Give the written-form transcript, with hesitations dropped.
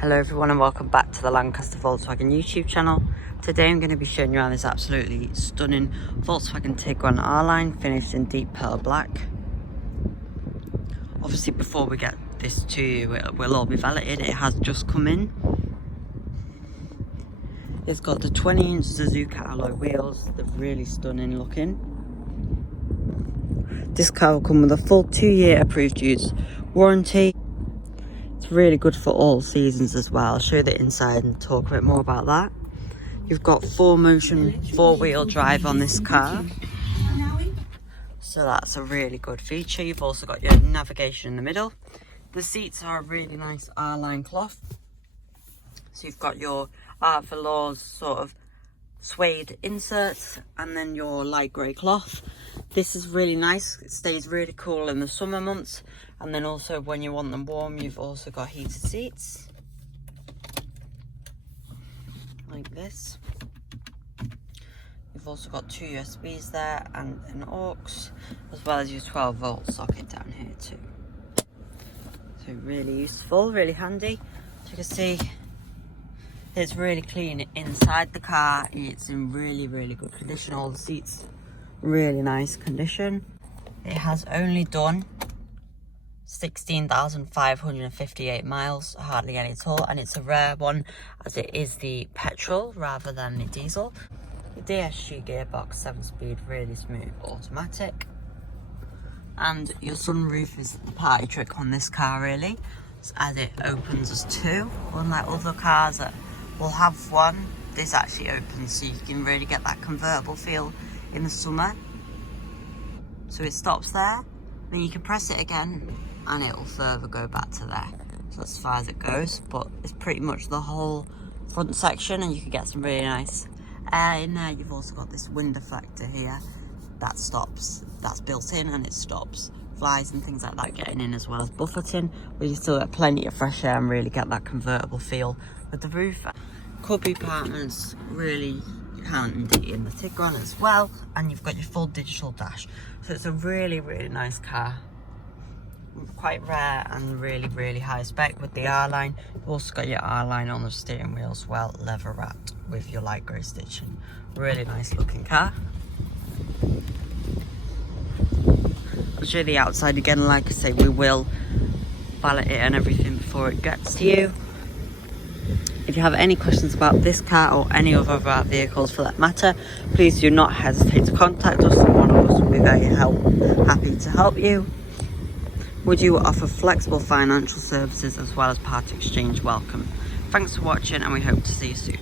Hello everyone and welcome back to the Lancaster Volkswagen YouTube channel. Today I'm going to be showing you around this absolutely stunning Volkswagen Tiguan R-Line finished in deep pearl black. Obviously before we get this to you it will all be validated. It has just come in. It's got the 20-inch Suzuka alloy wheels. They're really stunning looking. This car will come with a full 2-year approved use warranty. It's really good for all seasons as well. I'll show you the inside and talk a bit more about that. You've got 4Motion 4-wheel drive on this car, so that's a really good feature. You've also got your navigation in the middle. The seats are a really nice R-line cloth. So you've got your Art Velours sort of suede inserts and then your light grey cloth. This is really nice. It stays really cool in the summer months, and then also when you want them warm you've also got heated seats like this. You've also got 2 USBs there and an aux, as well as your 12-volt socket down here too. So really useful, really handy. As you can see, it's really clean inside the car. It's in really good condition. All the seats really nice condition. It has only done 16,558 miles, hardly any at all, and it's a rare one as it is the petrol rather than the diesel. The DSG gearbox, 7-speed, really smooth automatic, and your sunroof is the party trick on this car really, as it opens as two. Unlike other cars that will have one, this actually opens so you can really get that convertible feel in the summer. So it stops there, then you can press it again and it will further go back to there. So as far as it goes, but it's pretty much the whole front section, and you can get some really nice air in there. You've also got this wind deflector here that stops, that's built in, and it stops flies and things like that getting in, as well as buffeting, but you still get plenty of fresh air and really get that convertible feel with the roof. Cubby compartments really handy in the Tiguan as well, and you've got your full digital dash. So it's a really nice car, quite rare and really high spec with the R-Line. You've also got your R-Line on the steering wheel as well, leather wrapped with your light grey stitching. Really nice looking car. I'll show you the outside again. Like I say, we will valet it and everything before it gets to you. If you have any questions about this car or any other of our vehicles for that matter, please do not hesitate to contact us, and one of us will be very happy to help you. We do offer flexible financial services as well as part exchange welcome. Thanks for watching, and we hope to see you soon.